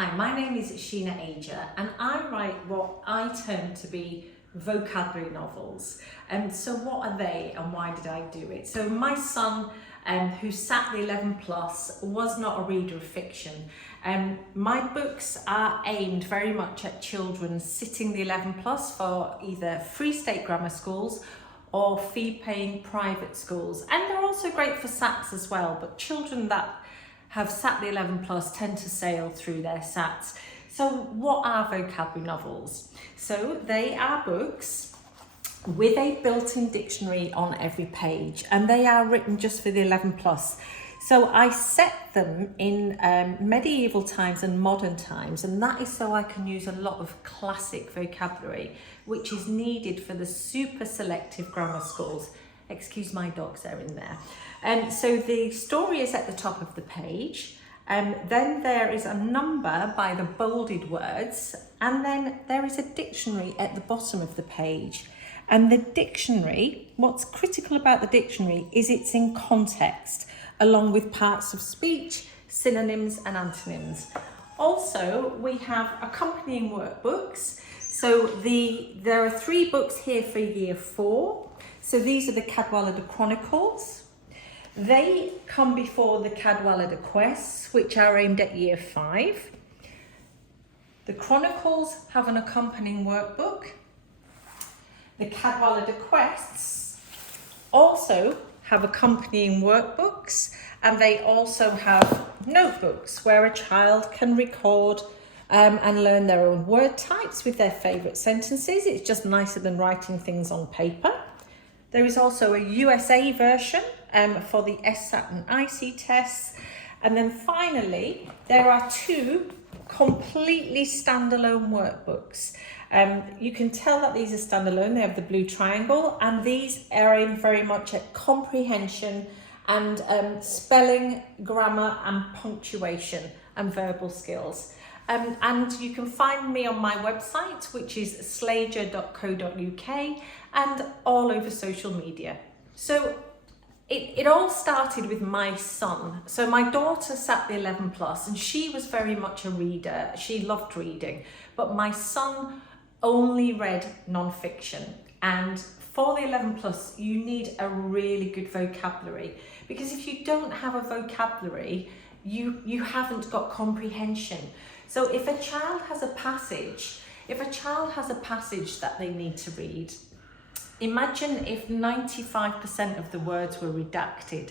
Hi, my name is Sheena Ager and I write what I term to be vocabulary novels. So what are they and why did I do it? So my son, who sat the 11 plus, was not a reader of fiction. My books are aimed very much at children sitting the 11 plus for either Free State grammar schools or fee-paying private schools. And they're also great for SATs as well, but children that have sat the 11 plus tend to sail through their SATs. So what are vocabulary novels? So they are books with a built-in dictionary on every page, and they are written just for the 11 plus. So I set them in medieval times and modern times, and that is so I can use a lot of classic vocabulary, which is needed for the super selective grammar schools. Excuse my dogs, they're in there. So the story is at the top of the page. Then there is a number by the bolded words, and then there is a dictionary at the bottom of the page. And the dictionary, what's critical about the dictionary is it's in context, along with parts of speech, synonyms and antonyms. Also, we have accompanying workbooks. So there are 3 books here for year 4. So these are the Cadwallader Chronicles. They come before the Cadwallader Quests, which are aimed at year 5. The Chronicles have an accompanying workbook. The Cadwallader Quests also have accompanying workbooks, and they also have notebooks where a child can record and learn their own word types with their favourite sentences. It's just nicer than writing things on paper. There is also a USA version for the SSAT and IC tests. And then finally, there are 2 completely standalone workbooks. You can tell that these are standalone. They have the blue triangle, and these are aimed very much at comprehension and spelling, grammar and punctuation and verbal skills. And you can find me on my website, which is slager.co.uk, and all over social media. So it all started with my son. So my daughter sat the 11 plus and she was very much a reader. She loved reading, but my son only read non-fiction. And for the 11 plus, you need a really good vocabulary, because if you don't have a vocabulary, you haven't got comprehension. So if a child has a passage that they need to read, imagine if 95% of the words were redacted,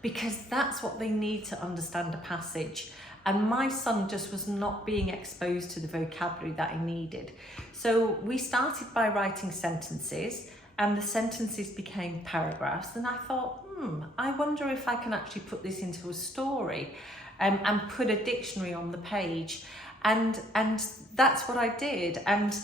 because that's what they need to understand a passage. And my son just was not being exposed to the vocabulary that he needed. So we started by writing sentences, and the sentences became paragraphs. And I thought, I wonder if I can actually put this into a story. And put a dictionary on the page, and that's what I did. And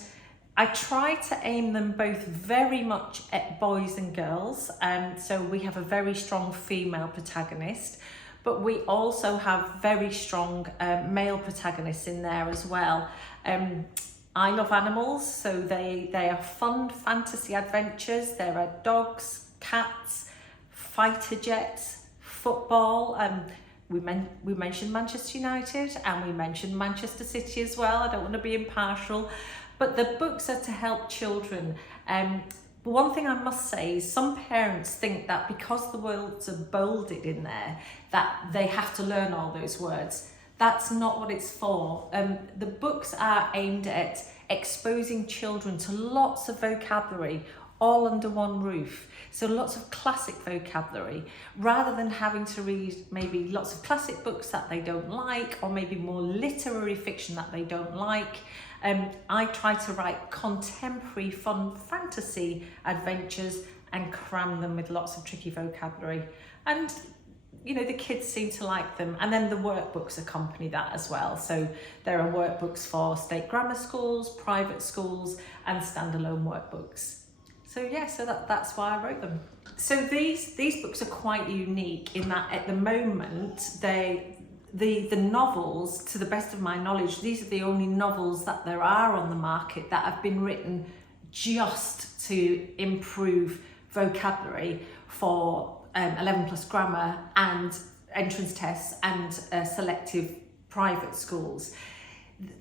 I tried to aim them both very much at boys and girls. So we have a very strong female protagonist, but we also have very strong male protagonists in there as well. I love animals, so they are fun fantasy adventures. There are dogs, cats, fighter jets, football. We mentioned Manchester United and we mentioned Manchester City as well. I don't want to be impartial, but the books are to help children. But one thing I must say is some parents think that because the words are bolded in there, that they have to learn all those words. That's not what it's for. The books are aimed at exposing children to lots of vocabulary, all under one roof. So lots of classic vocabulary, rather than having to read maybe lots of classic books that they don't like, or maybe more literary fiction that they don't like. I try to write contemporary fun fantasy adventures and cram them with lots of tricky vocabulary. And you know, the kids seem to like them. And then the workbooks accompany that as well. So there are workbooks for state grammar schools, private schools and standalone workbooks. So yeah, so that's why I wrote them. So these books are quite unique in that at the moment, the novels, to the best of my knowledge, these are the only novels that there are on the market that have been written just to improve vocabulary for 11 plus grammar and entrance tests and selective private schools.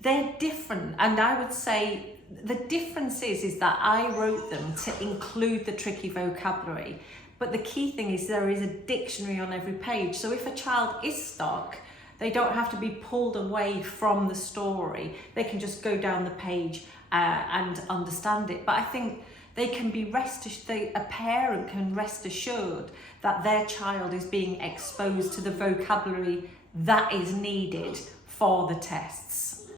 they're different, and I would say the difference is that I wrote them to include the tricky vocabulary, but the key thing is there is a dictionary on every page, so if a child is stuck, they don't have to be pulled away from the story. They can just go down the page and understand it. But I think they can be a parent can rest assured that their child is being exposed to the vocabulary that is needed for the tests.